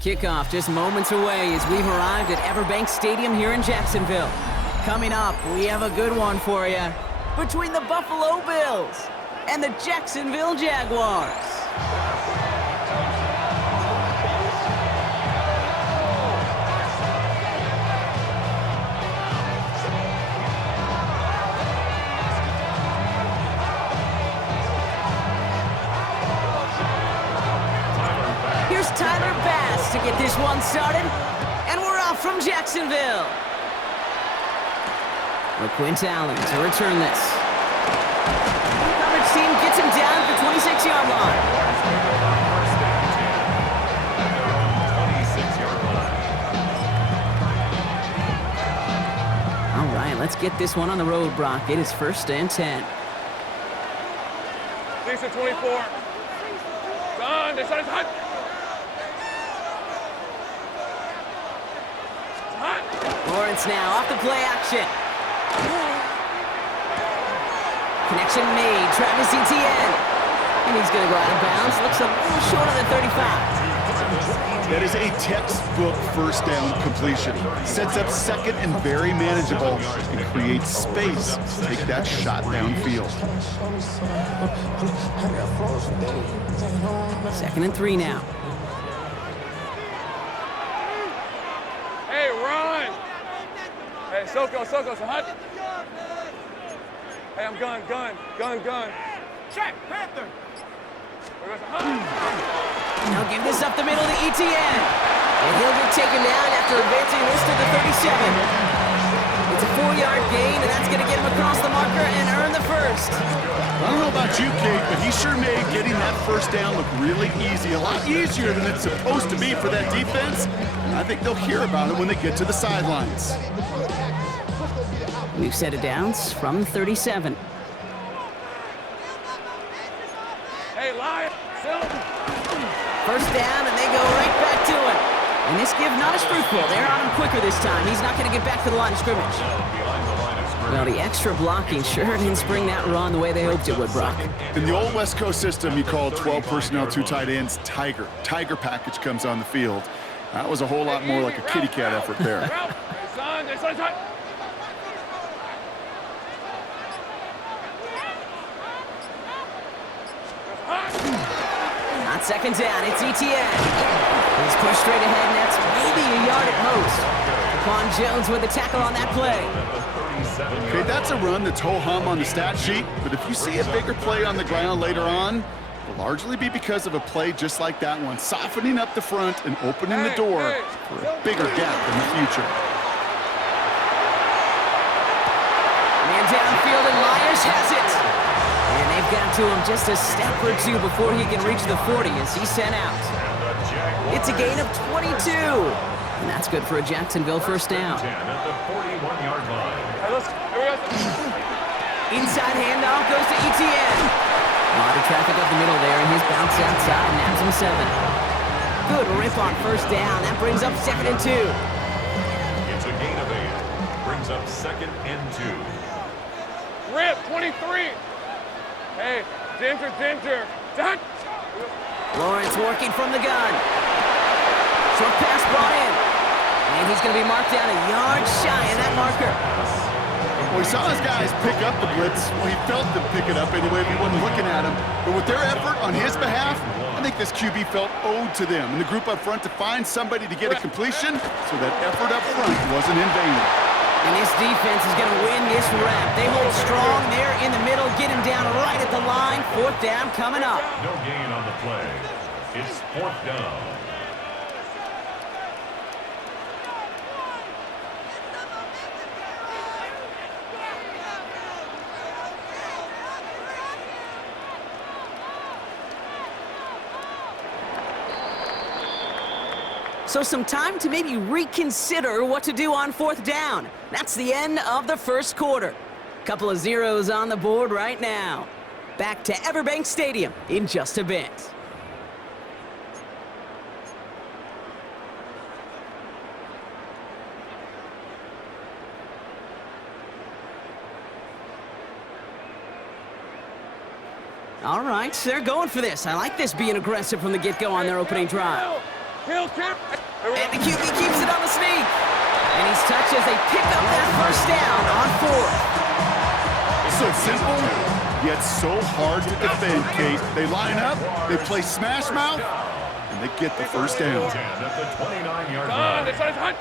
Kickoff just moments away as we've arrived at Everbank Stadium here in Jacksonville. Coming up, we have a good one for you between the Buffalo Bills and the Jacksonville Jaguars. Here's Tyler Bass to get this one started, and we're off from Jacksonville. LaQuint Allen to return this. Coverage team gets him down at the 26-yard line. All right, let's get this one on the road, Brock. It is 1st and 10. 6 and 24. Done. They started hot. Lawrence now off the play action. Connection made. Travis Etienne. And he's going to go out of bounds. Looks a little short of the 35. That is a textbook first down completion. Sets up second and very manageable and creates space to take that shot downfield. 2nd and 3 now. Hey, run. Hey, Soko, so hot. Hey, I'm gun. Check, Panther. Now give this up the middle to Etienne. And he'll get taken down after advancing this to the 37. It's a 4-yard gain, and that's going to get him across the marker and earn the first. I don't know about you, Kate, but he sure made getting that first down look really easy. A lot easier than it's supposed to be for that defense. And I think they'll hear about it when they get to the sidelines. New set of downs from 37. Hey, Lion. First down, and they go right back to him. And this give not as fruitful. They're on him quicker this time. He's not going to get back to the line of scrimmage. Well, the extra blocking sure didn't spring that run the way they hoped it would, Brock. In the old West Coast system, you call 12 personnel, 2 tight ends, Tiger. Tiger package comes on the field. That was a whole lot more like a kitty cat effort there. On 2nd down, it's Etienne. He's pushed straight ahead, and that's maybe a yard at most. Quan Jones with the tackle on that play. Okay, that's a run that's ho-hum on the stat sheet, but if you see a bigger play on the ground later on, it'll largely be because of a play just like that one, softening up the front and opening the door for a bigger gap in the future. Man downfield, and Myers has it. And they've got to him just a step or two before he can reach the 40 as he's sent out. It's a gain of 22. And that's good for a Jacksonville first down. Inside handoff goes to Etienne. A lot of traffic up the middle there, and his bounce outside naps him 7. Good rip on first down. That brings up 2nd and 2. It's a gain of 8. Brings up 2nd and 2. Rip, 23. Hey, Ginger. Done. Lawrence working from the gun. Short pass brought in. And he's going to be marked down a yard shy of that marker. Well, we saw his guys pick up the blitz. Well, he felt them pick it up anyway if he wasn't looking at him. But with their effort on his behalf, I think this QB felt owed to them and the group up front to find somebody to get a completion, so that effort up front wasn't in vain. And this defense is going to win this rep. They hold strong there in the middle, get him down right at the line. 4th down coming up. No gain on the play. It's 4th down. So some time to maybe reconsider what to do on 4th down. That's the end of the first quarter. Couple of zeros on the board right now. Back to Everbank Stadium in just a bit. All right, they're going for this. I like this being aggressive from the get-go on their opening drive. Heel kick. And the QB keeps it on the sneak. And he's touched as they pick up their first down on 4th. So simple, yet so hard to defend, Kate. They line up, they play smash mouth, and they get the first down. 10 at the 29-yard Done. line. They started to hunt.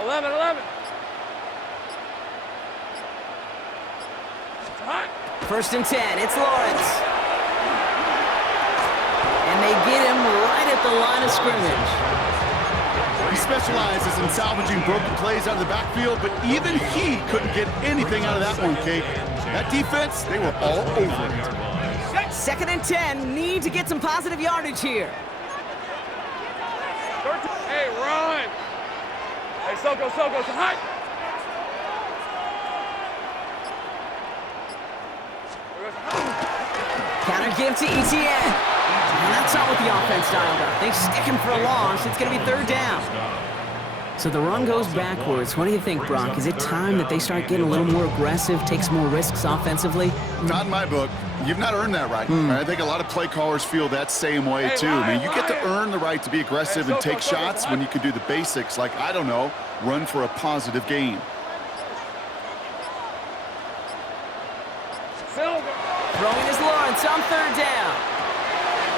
11. Hot. 1st and 10, it's Lawrence. And they get him right at the line of scrimmage. He specializes in salvaging broken plays out of the backfield, but even he couldn't get anything out of that one, Kate. That defense, they were all over it. 2nd and 10, need to get some positive yardage here. Hey, run. Hey, Soko, hot. Counter give to ETN. And that's not what the offense dialed up. They stick him for a loss. It's going to be 3rd down. So the run goes backwards. What do you think, Brock? Is it time that they start getting a little more aggressive, take some more risks offensively? Not in my book. You've not earned that right. I think a lot of play callers feel that same way, too. I mean, you get to earn the right to be aggressive and take shots when you can do the basics, like, I don't know, run for a positive gain. Throwing is Lawrence on 3rd down.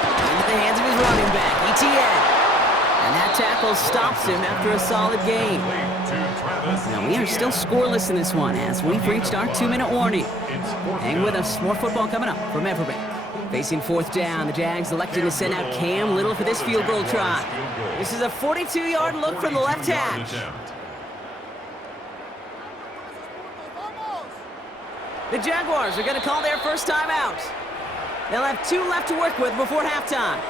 Into the hands of his running back, ETN. And that tackle stops him after a solid gain. Now, we are still scoreless in this one as we've reached our 2-minute warning. Hang with us. More football coming up from Everbank. Facing 4th down, the Jags elected to send out Cam Little for this field goal try. This is a 42-yard look from the left hash. The Jaguars are going to call their first time out. They'll have 2 left to work with before halftime.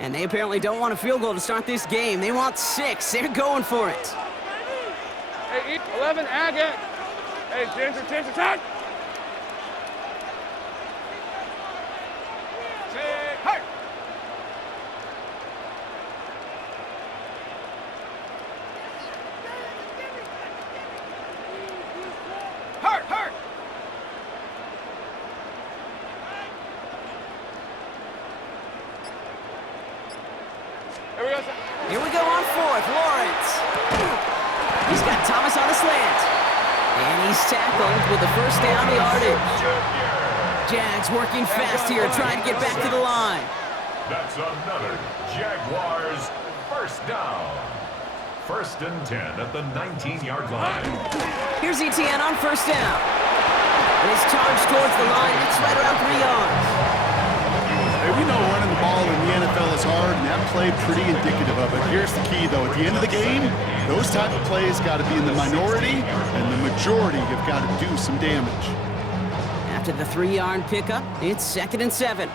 And they apparently don't want a field goal to start this game. They want 6. They're going for it. Hey, 11, Agate. Hey, Ginger, touch. Hey. Hurt. Here we go on 4th, Lawrence. He's got Thomas on a slant. And he's tackled with the first down yardage. Jags working fast here, trying to get back to the line. That's another Jaguars first down. 1st and 10 at the 19-yard line. Here's ETN on 1st down. And he's charged towards the line. It's right around 3 yards. Hey, we know running the ball in the NFL is hard, and that play pretty indicative of it. Here's the key, though. At the end of the game, those type of plays got to be in the minority, and the majority have got to do some damage. After the 3-yard pickup, it's 2nd and 7.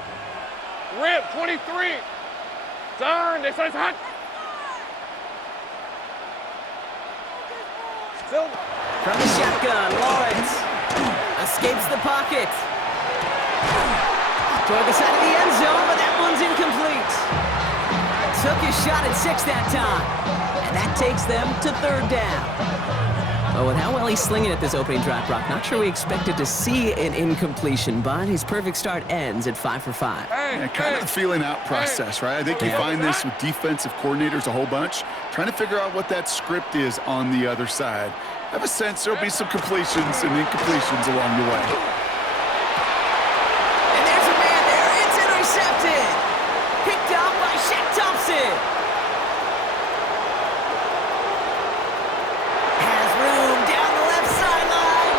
Rip, 23. Turn, they started hot. From the shotgun, Lawrence escapes the pocket. Toward the side of the end zone, but that one's incomplete. Took his shot at 6 that time. And that takes them to 3rd down. Oh, and how well he's slinging at this opening drive, Brock. Not sure we expected to see an incompletion, but his perfect start ends at 5 for 5. Yeah, kind of a feeling out process, right? I think you find this with defensive coordinators a whole bunch, trying to figure out what that script is on the other side. I have a sense there'll be some completions and incompletions along the way. And there's a man there. It's intercepted. Picked up by Shaq Thompson. Has room down the left sideline.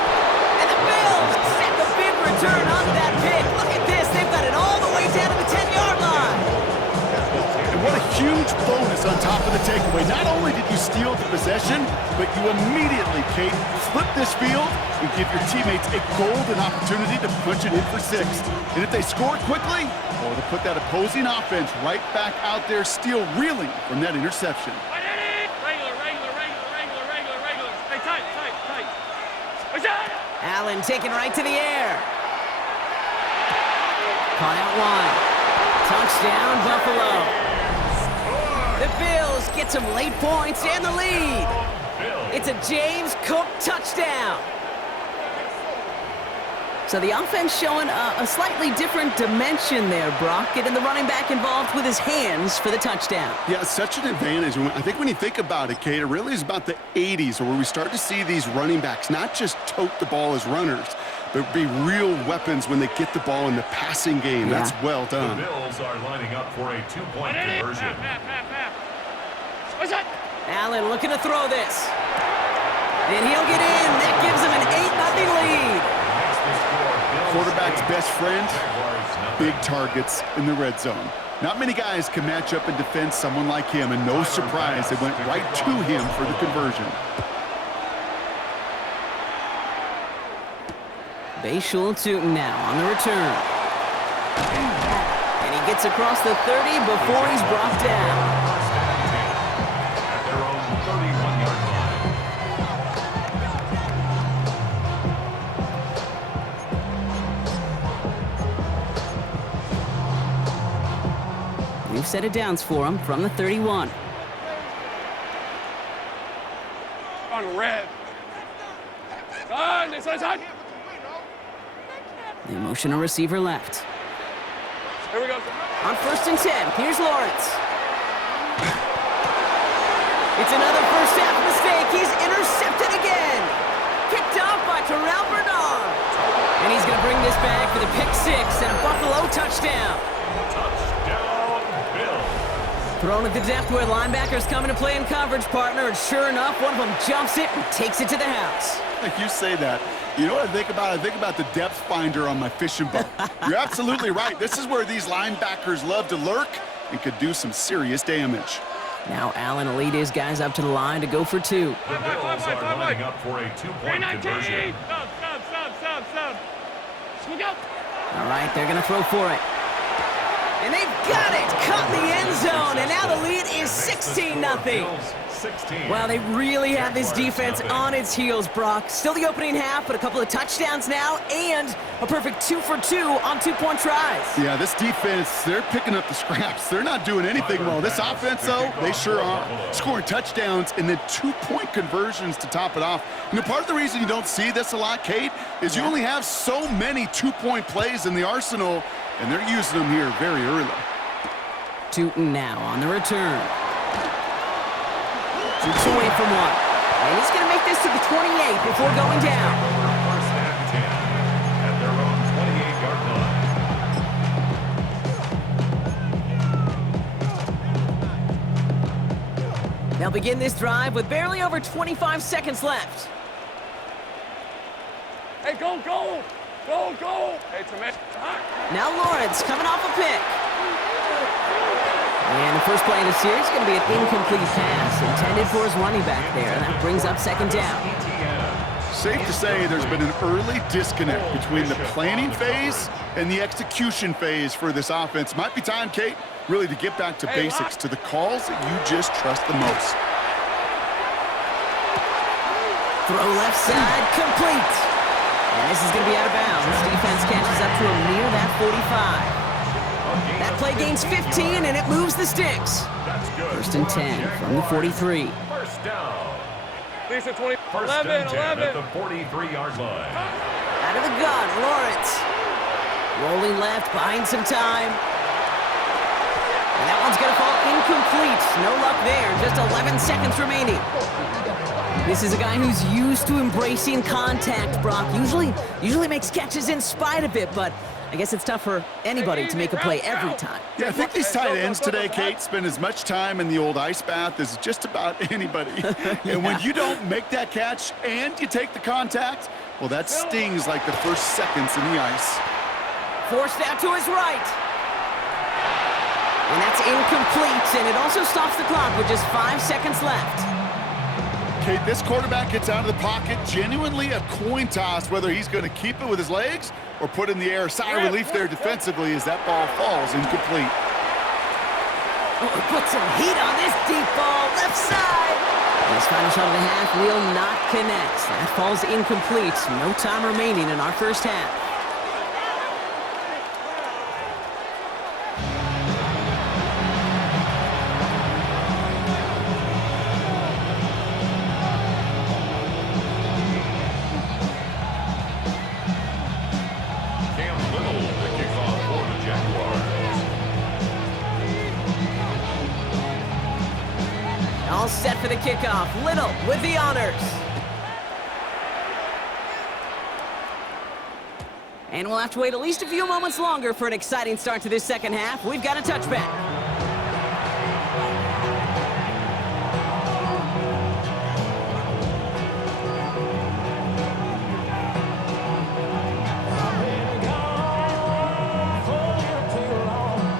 And the Bills set the big return onto that pick. Look at this. They've got it all the way down to the 10-yard line. And what a huge bonus on top of the takeaway. Not only did you steal the possession, but you immediately, Kate, flip this field and give your teammates a golden opportunity to punch it in for 6. And if they score quickly, or to put that opposing offense right back out there, still reeling from that interception. Stay tight. Allen taken right to the air. Caught out wide. Touchdown, Buffalo. The Bills get some late points and the lead. Bills. It's a James Cook touchdown. So the offense showing a slightly different dimension there, Brock, getting the running back involved with his hands for the touchdown. Yeah, it's such an advantage. I think when you think about it, Kate, it really is about the 80s where we start to see these running backs not just tote the ball as runners, but be real weapons when they get the ball in the passing game. Yeah. That's well done. The Bills are lining up for a two-point conversion. Allen looking to throw this. And he'll get in. That gives him an 8-0 lead. Quarterback's best friend, big targets in the red zone. Not many guys can match up and defend someone like him, and no surprise, they went right to him for the conversion. Bayshul Tootin now on the return. And he gets across the 30 before he's brought down. At their own 31-yard line. New set of downs for him from the 31. On red. On, inside. The motion a receiver left. Here we go. On 1st and 10, here's Lawrence. It's another first half mistake. He's intercepted again. Picked off by Terrell Bernard. And he's going to bring this back for the pick 6 and a Buffalo touchdown. Touchdown, Bills. Thrown at the depth where linebackers come into play in coverage, partner. And sure enough, one of them jumps it and takes it to the house. Like you say that. You know what I think about? I think about the depth finder on my fishing boat. You're absolutely right. This is where these linebackers love to lurk and could do some serious damage. Now Allen will lead his guys up to the line to go for 2. The Bills are lining up for a two-point conversion. Stop. Look out. All right, they're going to throw for it. And they've got it! Caught in the end zone, and now the lead is 16-0. Bills 16. Well, they really have this defense on its heels, Brock. Still the opening half, but a couple of touchdowns now, and a perfect 2 for 2 on two-point tries. Yeah, this defense, they're picking up the scraps. They're not doing anything well. This offense, though, they sure are. Scoring touchdowns and then 2-point conversions to top it off. You know, part of the reason you don't see this a lot, Kate, is you only have so many 2-point plays in the arsenal, and they're using them here very early. Tootin now on the return. Shoots away from one. And he's going to make this to the 28 before going down. First and 10 at their own 28-yard line. They'll begin this drive with barely over 25 seconds left. Hey, go. Hey, Tremaine. Now Lawrence coming off a pick. And the first play of the series is going to be an incomplete pass intended for his running back there. And that brings up second down. Safe to say there's been an early disconnect between the planning phase and the execution phase for this offense. Might be time, Kate, really to get back to basics, to the calls that you just trust the most. Throw left side, complete. And this is going to be out of bounds. Defense catches up to him near that 45. That play gains 15, and it moves the sticks. First and 10 from the 43. First down. Lisa 20. First 11. and 10 at the 43-yard line. Out of the gun, Lawrence. Rolling left, buying some time. And that one's going to fall incomplete. No luck there. Just 11 seconds remaining. This is a guy who's used to embracing contact, Brock. Usually makes catches in spite of it, but I guess it's tough for anybody to make a play every time. Yeah, I think these tight ends today, Kate, spend as much time in the old ice bath as just about anybody. And when you don't make that catch and you take the contact, well, that stings like the first seconds in the ice. Forced out to his right. And that's incomplete, and it also stops the clock with just 5 seconds left. Kate, this quarterback gets out of the pocket, genuinely a coin toss, whether he's going to keep it with his legs or put it in the air. Sigh of relief there defensively as that ball falls incomplete. Oh, put some heat on this deep ball, left side. And his final shot of the half will not connect. That falls incomplete. No time remaining in our first half. kickoff. Little with the honors. And we'll have to wait at least a few moments longer for an exciting start to this second half. We've got a touchback.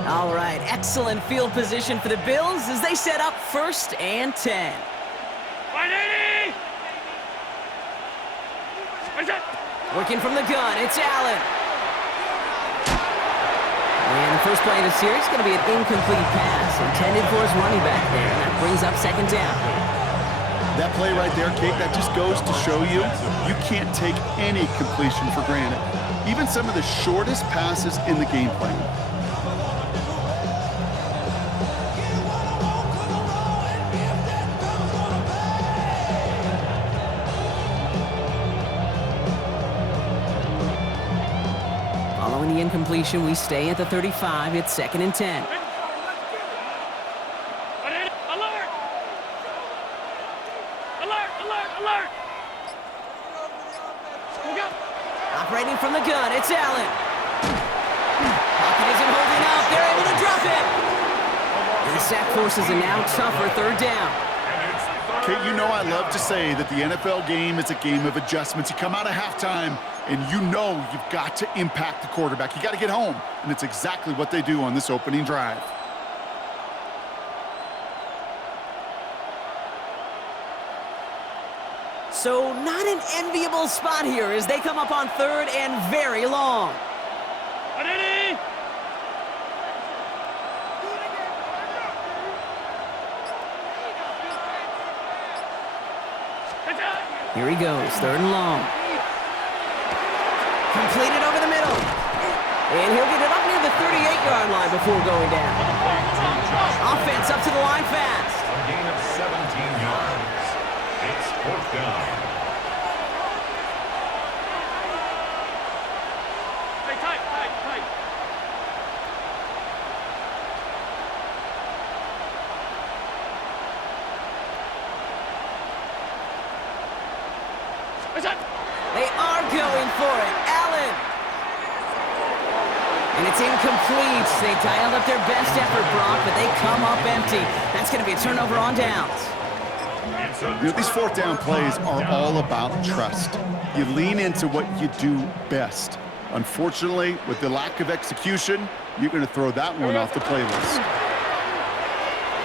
All right, excellent field position for the Bills as they set up 1st and 10. 180! Working from the gun, it's Allen. And the first play of the series is going to be an incomplete pass intended for his running back there. And that brings up 2nd down. That play right there, Kate, that just goes to show you can't take any completion for granted. Even some of the shortest passes in the game plan. Following the incompletion, we stay at the 35. It's 2nd and 10. Alert! Alert! Alert! Alert! Operating from the gun, it's Allen. Pocket isn't holding up. They're able to drop it. And the sack forces a now tougher 3rd down. Kate, you know I love to say that the NFL game is a game of adjustments. You come out of halftime, and you know you've got to impact the quarterback. You got to get home, and it's exactly what they do on this opening drive. So not an enviable spot here as they come up on 3rd and very long. 180! Here he goes, 3rd and long. Completed over the middle. And he'll get it up near the 38-yard line before going down. Offense up to the line fast. A gain of 17 yards. It's 4th down. Hey, tight. They are going for it. Allen. And it's incomplete. They dialed up their best effort, Brock, but they come up empty. That's going to be a turnover on downs. You know, these 4th down plays are all about trust. You lean into what you do best. Unfortunately, with the lack of execution, you're going to throw that one off the playlist.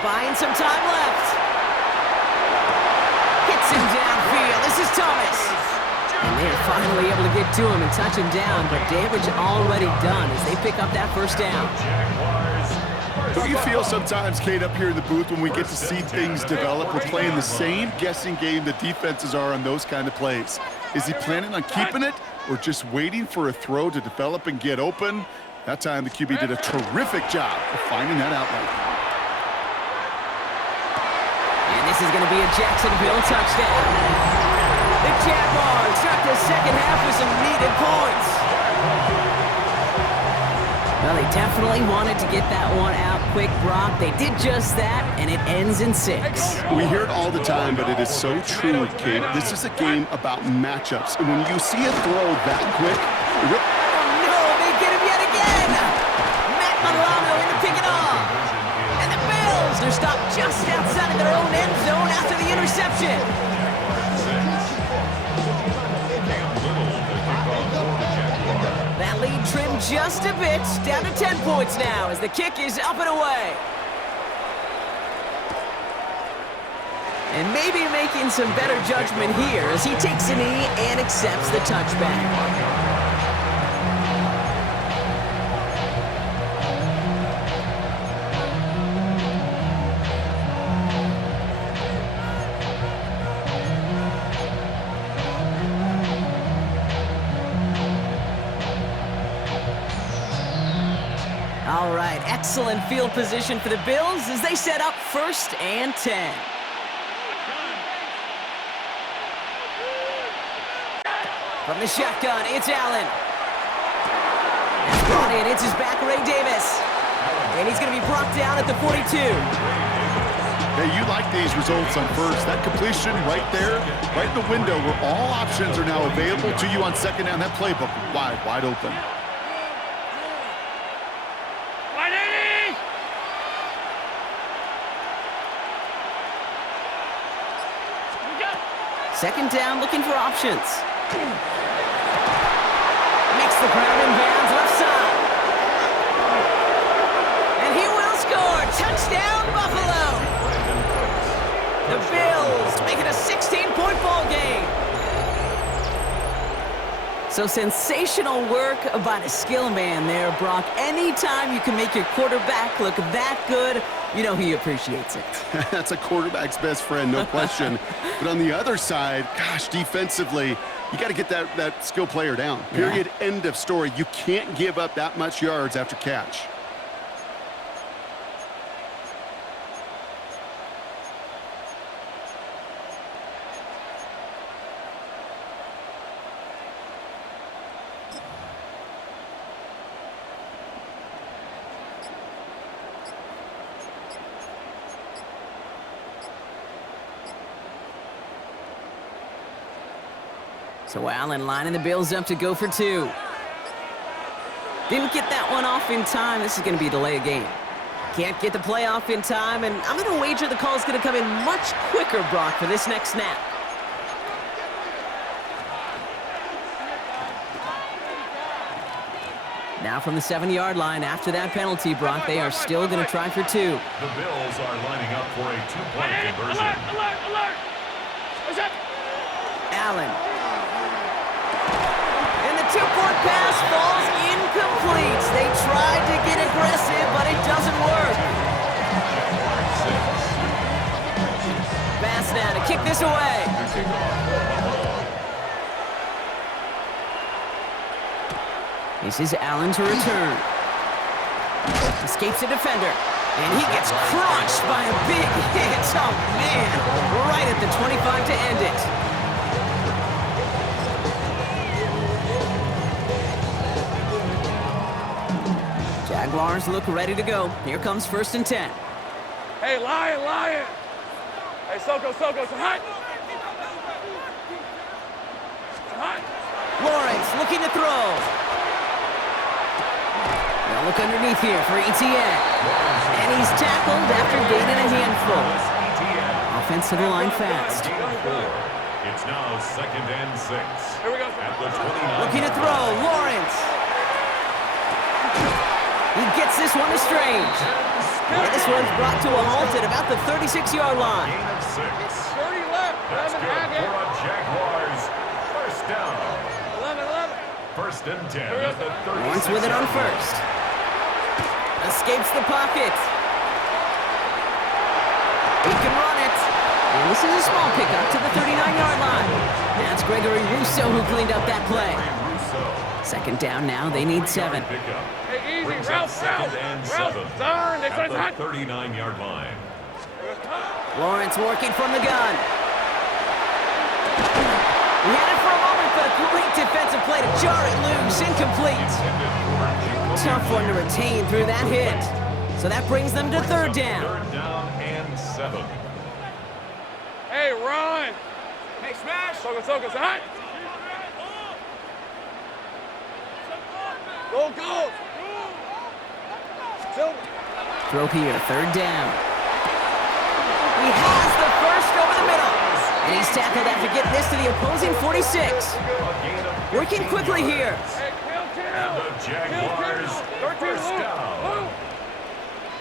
Buying some time left. Hits him downfield. This is Thomas. And they are finally able to get to him and touch him down, but damage already done as they pick up that 1st down. Don't you feel sometimes, Kate, up here in the booth when we get to see things develop, we're playing the same guessing game the defenses are on those kind of plays? Is he planning on keeping it or just waiting for a throw to develop and get open? That time the QB did a terrific job of finding that outlet. And this is going to be a Jacksonville touchdown. The Jaguars start the second half with some needed points. Well, they definitely wanted to get that one out quick, Brock. They did just that, and it ends in 6. We hear it all the time, but it is so true, Kate. This is a game about matchups. And when you see a throw that quick... Oh, no, they get him yet again! Matt Milano in to pick it off. And the Bills are stopped just outside of their own end zone after the interception. That lead trimmed just a bit, down to 10 points now as the kick is up and away. And maybe making some better judgment here as he takes a knee and accepts the touchback. All right, excellent field position for the Bills as they set up 1st and 10. From the shotgun, it's Allen. It's brought in, it's his back, Ray Davis. And he's going to be brought down at the 42. Hey, you like these results on first. That completion right there, right in the window where all options are now available to you on second down. That playbook wide open. Second down, looking for options. Makes the ground in bounds, left side. And he will score. Touchdown, Buffalo. The Bills make it a 16-point ball game. So sensational work by the skill man there, Brock. Anytime you can make your quarterback look that good, you know he appreciates it. That's a quarterback's best friend, no question. But on the other side, gosh, defensively, you got to get that skill player down. Period, end of story. You can't give up that much yards after catch. So Allen lining the Bills up to go for two. Didn't get that one off in time. This is going to be a delay of game. Can't get the play off in time, and I'm going to wager the call is going to come in much quicker, Brock, for this next snap. Now from the 7-yard line, after that penalty, Brock, they are still going to try for two. The Bills are lining up for a two-point conversion. Alert! What's up? Allen. And the two-point pass falls incomplete. They tried to get aggressive, but it doesn't work. Pass now to kick this away. This is Allen to return. Escapes a defender. And he gets crushed by a big hit. Oh, man. Right at the 25 to end it. Jaguars look ready to go. Here comes 1st and 10. Hey, Lion! Hey, Soko, it's hot! Lawrence looking to throw. They'll look underneath here for Etienne. And he's tackled after gaining a handful. Offensive line fast. It's now 2nd and 6. Here we go. At the 29. Looking to throw. Lawrence. He gets this one to Strange. And this one's brought to a halt at about the 36-yard line. Gain of 6. 30 left. That's 11 good Hackett. for a Jaguars. First down. 11. 1st and 10 at the 36. Lawrence with it on first. Escapes the pocket. He can run it. And this is a small pickup to the 39-yard line. That's Gregory Rousseau who cleaned up that play. 2nd down now. They need 7. Hey, easy. Brings Ralph, up 2nd and 7 Darn, they at hot. the 39-yard line. Lawrence working from the gun. He had it for a moment, but a great defensive play to jar it loose. Incomplete. Tough one to retain through that hit. So that brings them to 3rd down. 3rd down and 7. Hey, Ron. Hey, smash. Soko, it's hot. Go. Silver. Throw here, 3rd down. He has the first over the middle. And he's tackled after getting this to the opposing 46. Working quickly here. Hey, And the Jaguars, first down.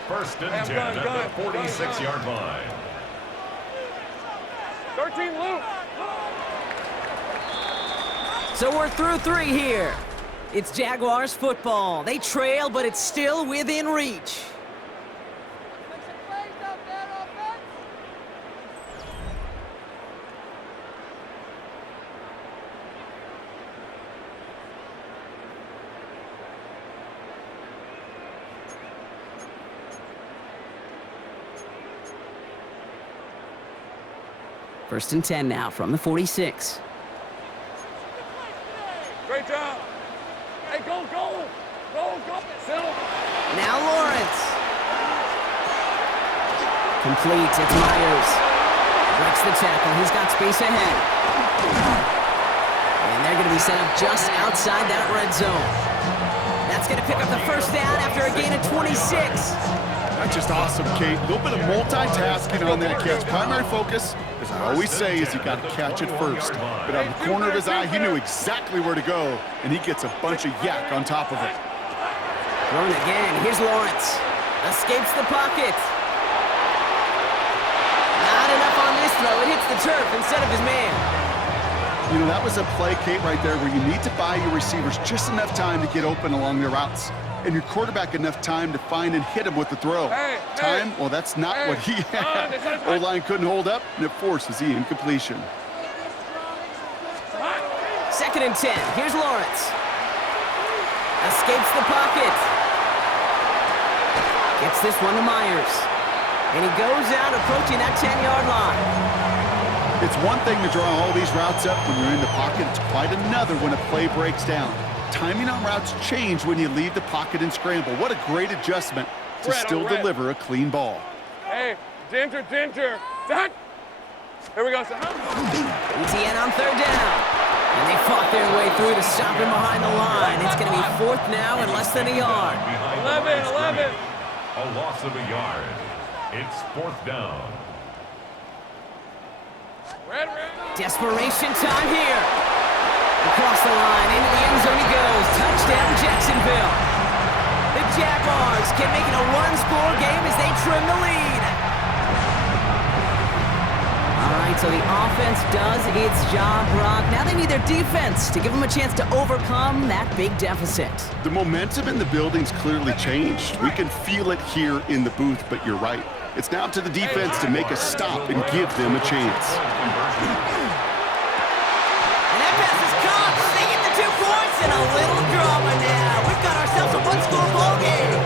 1st and 10 at the 46-yard line. 13 loop. So we're through 3 here. It's Jaguars football. They trail, but it's still within reach. First and 10 now from the 46. Great job. Hey, go. Silver. Now Lawrence. Complete, it's Myers. Breaks the tackle, he's got space ahead. And they're going to be set up just outside that red zone. That's going to pick up the first down after a gain of 26. That's just awesome, Kate. A little bit of multitasking on that catch. Primary focus, as I always say, is you got to catch it first. But out of the corner of his eye, he knew exactly where to go, and he gets a bunch of yak on top of it. Thrown again. Here's Lawrence. Escapes the pocket. Not enough on this throw. It hits the turf instead of his man. You know, that was a play, Kate, right there where you need to buy your receivers just enough time to get open along their routes. And your quarterback enough time to find and hit him with the throw. Time? Well, that's not what he had. O-line couldn't hold up, and it forces the incompletion. 2nd and 10. Here's Lawrence. Escapes the pocket. Gets this one to Myers. And he goes out approaching that 10-yard line. It's one thing to draw all these routes up when you're in the pocket. It's quite another when a play breaks down. Timing on routes change when you leave the pocket and scramble. What a great adjustment to still deliver a clean ball. Hey, Dinter. Here we go, son. ETN on 3rd down. And they fought their way through to stop him behind the line. It's going to be 4th now and less than a yard. 11. A loss of a yard. It's 4th down. Red. Desperation time here. Across the line, into the end zone he goes. Touchdown, Jacksonville. The Jaguars can make it a one-score game as they trim the lead. All right, so the offense does its job, Brock. Now they need their defense to give them a chance to overcome that big deficit. The momentum in the building's clearly changed. We can feel it here in the booth, but you're right. It's now up to the defense to make a stop and give them a chance. And a little drama now. We've got ourselves a one-score ball game.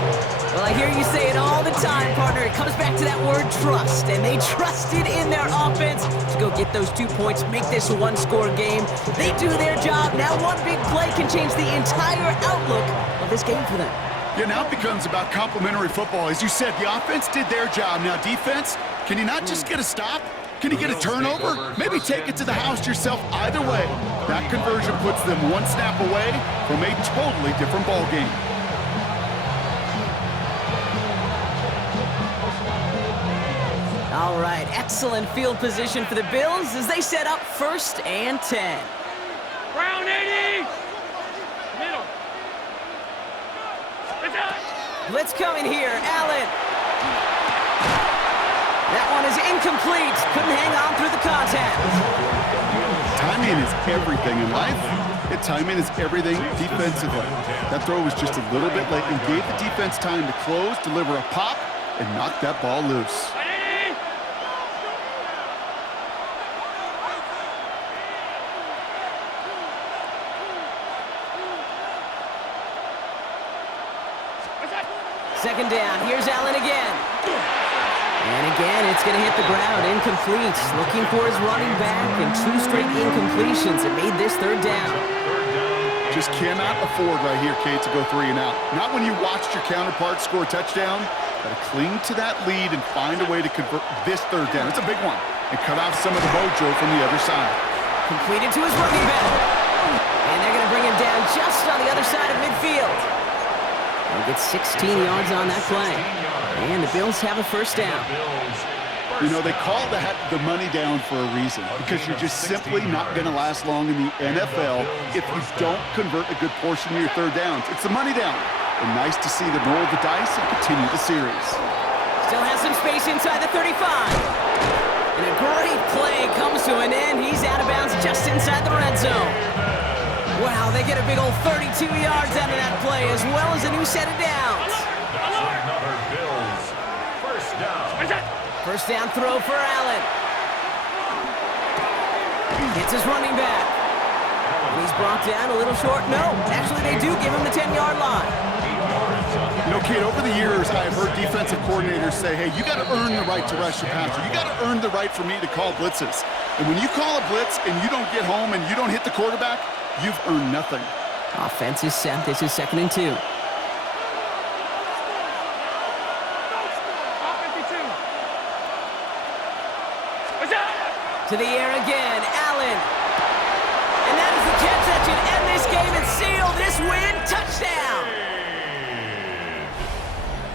Well, I hear you say it all the time, partner. It comes back to that word trust, and they trusted in their offense to go get those 2 points, make this a one-score game. They do their job. Now one big play can change the entire outlook of this game for them. Yeah, now it becomes about complementary football. As you said, the offense did their job. Now defense, can you not just get a stop? Can you get a turnover? Maybe take it to the house yourself. Either way, that conversion puts them one snap away from a totally different ball game. All right, excellent field position for the Bills as they set up 1st and 10. Brown 80. Middle. Blitz coming here, Allen. That one is incomplete. Couldn't hang on through the contact. Timing is everything in life. Timing is everything defensively. That throw was just a little bit late and gave the defense time to close, deliver a pop, and knock that ball loose. Second down. Here's Allen again. And again, it's going to hit the ground. Incomplete. Looking for his running back, and 2 straight incompletions. It made this 3rd down. Just cannot afford right here, Kate, to go 3 and out. Not when you watched your counterpart score a touchdown. Got to cling to that lead and find a way to convert this 3rd down. It's a big one. And cut off some of the mojo from the other side. Completed to his running back. And they're going to bring him down just on the other side of midfield. They'll get 16 yards on that play. And the Bills have a 1st down. You know, they call that the money down for a reason, because you're just simply not going to last long in the NFL if you don't convert a good portion of your 3rd downs. It's the money down. And nice to see them roll the dice and continue the series. Still has some space inside the 35. And a great play comes to an end. He's out of bounds just inside the red zone. Wow, they get a big old 32 yards out of that play, as well as a new set of downs. Another Bills 1st down. 1st down throw for Allen. Hits his running back. And he's brought down a little short. No, actually they do give him the 10-yard line. You know, Kate, over the years, I've heard defensive coordinators say, hey, you got to earn the right to rush your passer. You got to earn the right for me to call blitzes. And when you call a blitz and you don't get home and you don't hit the quarterback, you've earned nothing. Offense is set. This is 2nd and 2. To the air again, Allen. And that is the catch that should end this game and seal this win. Touchdown!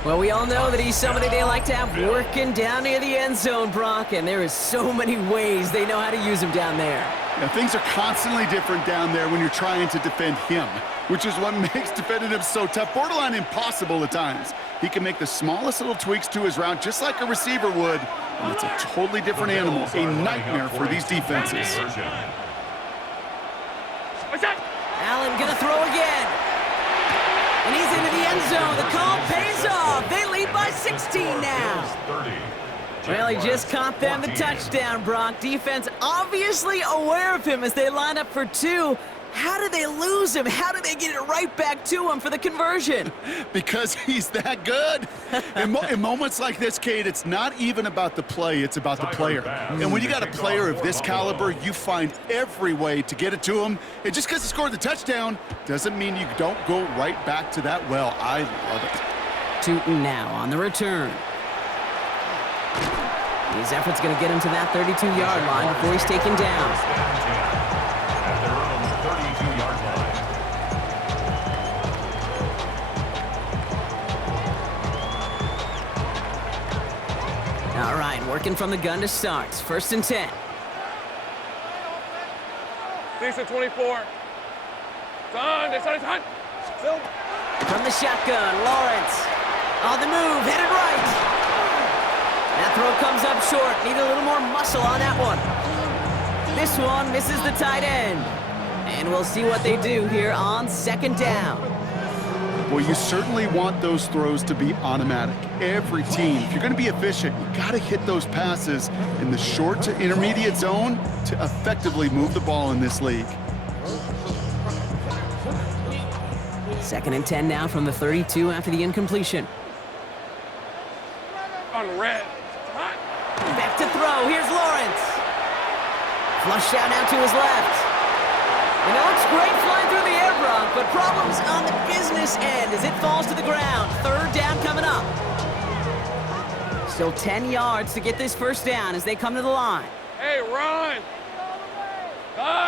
Well, we all know that he's somebody they like to have working down near the end zone, Brock, and there is so many ways they know how to use him down there. Yeah, things are constantly different down there when you're trying to defend him, which is what makes defending him so tough, borderline impossible at times. He can make the smallest little tweaks to his route just like a receiver would, and it's a totally different animal, a nightmare for these defenses. Allen gonna throw again. And he's into the end zone. The call pays off. They lead by 16 now. Well, he just caught them the touchdown, Brock. Defense obviously aware of him as they line up for two. How did they lose him? How did they get it right back to him for the conversion? Because he's that good. In moments like this, Kate, it's not even about the play, it's about the player. And when you got a player of this caliber, you find every way to get it to him. And just because he scored the touchdown doesn't mean you don't go right back to that well. I love it. Tootin now on the return. His effort's going to get him to that 32-yard line before he's taken down. All right, working from the gun to start. 1st and 10. 6 and 24. It's on. From the shotgun, Lawrence. On the move, headed right. That throw comes up short. Need a little more muscle on that one. This one misses the tight end. And we'll see what they do here on 2nd down. Well, you certainly want those throws to be automatic. Every team, if you're going to be efficient, you got to hit those passes in the short to intermediate zone to effectively move the ball in this league. 2nd and 10 now from the 32 after the incompletion. On red. Back to throw. Here's Lawrence. Flush out now to his left. And it looks great flying through the air, Brock, but problems on the business end as it falls to the ground. 3rd down coming up. Still 10 yards to get this 1st down as they come to the line. Hey, run!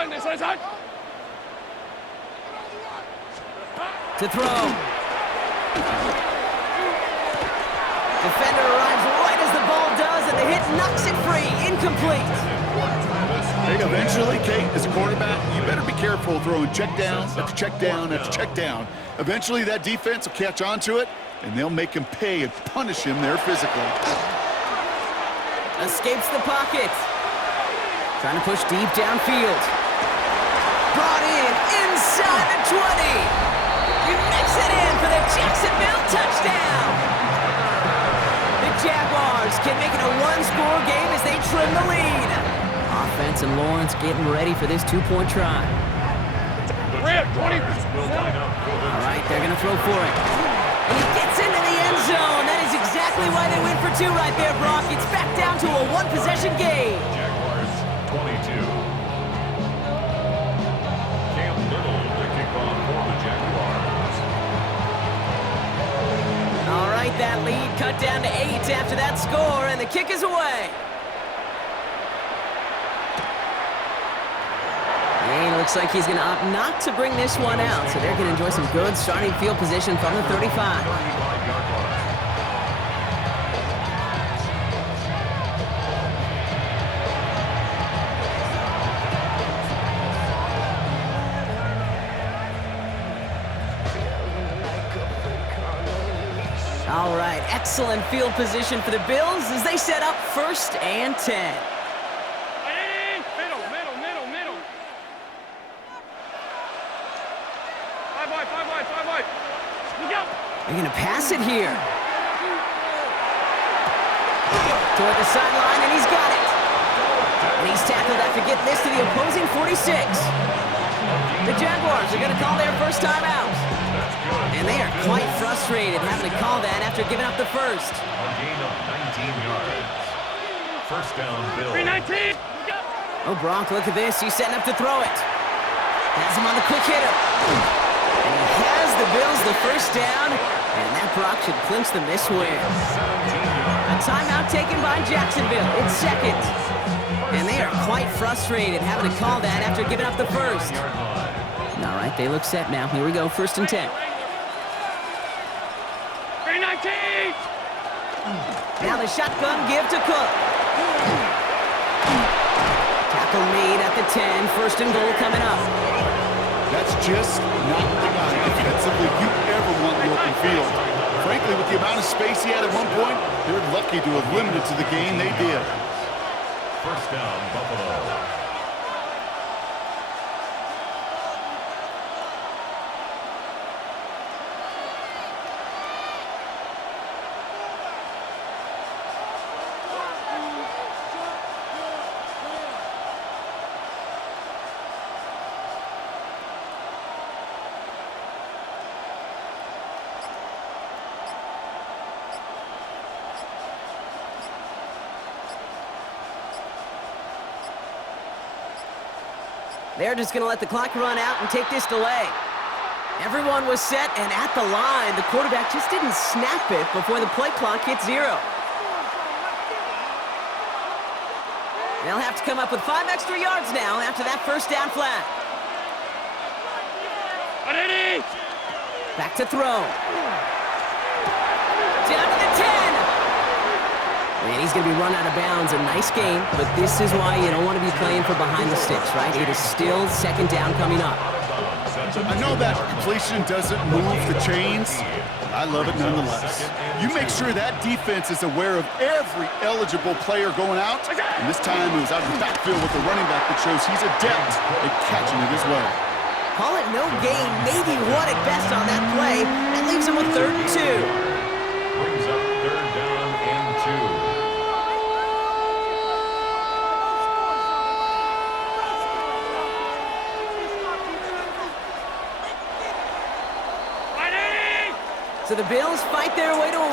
This side. To throw. Defender arrives right as the ball does, and the hit knocks it free. Incomplete. Hey, eventually, Kate, as a quarterback, you better be careful throwing check down after check down after check down. Eventually, that defense will catch on to it, and they'll make him pay and punish him there physically. Escapes the pocket. Trying to push deep downfield. Brought in inside the 20. He makes it in for the Jacksonville touchdown. The Jaguars can make it a one-score game as they trim the lead. Offense and Lawrence getting ready for this 2-point try. Rip, 20. All right, they're going to throw for it. And he gets into the end zone. That is exactly why they win for 2 right there, Brock. It's back down to a one-possession game. Jaguars 22. Cam Little to kick off for the Jaguars. All right, that lead cut down to 8 after that score, and the kick is away. And it looks like he's going to opt not to bring this one out, so they're going to enjoy some good starting field position from the 35. All right, excellent field position for the Bills as they set up 1st and 10. They're going to pass it here. Toward the sideline, and he's got it. And he's tackled after getting this to the opposing 46. The Jaguars are going to call their first timeout. And they are quite frustrated having to call that after giving up the first. A gain of 19 yards. 1st down, Bills. 319. Oh, Brock, look at this. He's setting up to throw it. Has him on the quick hitter. And he has the Bills the 1st down. And that Brock should clinch them this win. A timeout taken by Jacksonville. It's 2nd And they are quite frustrated having to call that after giving up the first. All right, they look set now. Here we go, 1st and 10. 319! Now the shotgun give to Cook. Tackle made at the 10. 1st and goal coming up. That's just not the guy defensively you ever want in the open field. Frankly, with the amount of space he had at one point, they're lucky to have limited to the game they did. 1st down, Buffalo. They're just going to let the clock run out and take this delay. Everyone was set and at the line. The quarterback just didn't snap it before the play clock hit 0. They'll have to come up with 5 extra yards now after that 1st down flag. Back to throw. Down to the 10. And he's going to be run out of bounds. A nice game, but this is why you don't want to be playing for behind the sticks, right? It is still 2nd down coming up. I know that completion doesn't move the chains. I love it nonetheless. You make sure that defense is aware of every eligible player going out. And this time it was out of the backfield with the running back that shows he's adept at catching it as well. Call it no gain, maybe 1 at best on that play. That leaves him with 3rd and 2. Brings up 3rd down and 2. So the Bills fight their way to a win.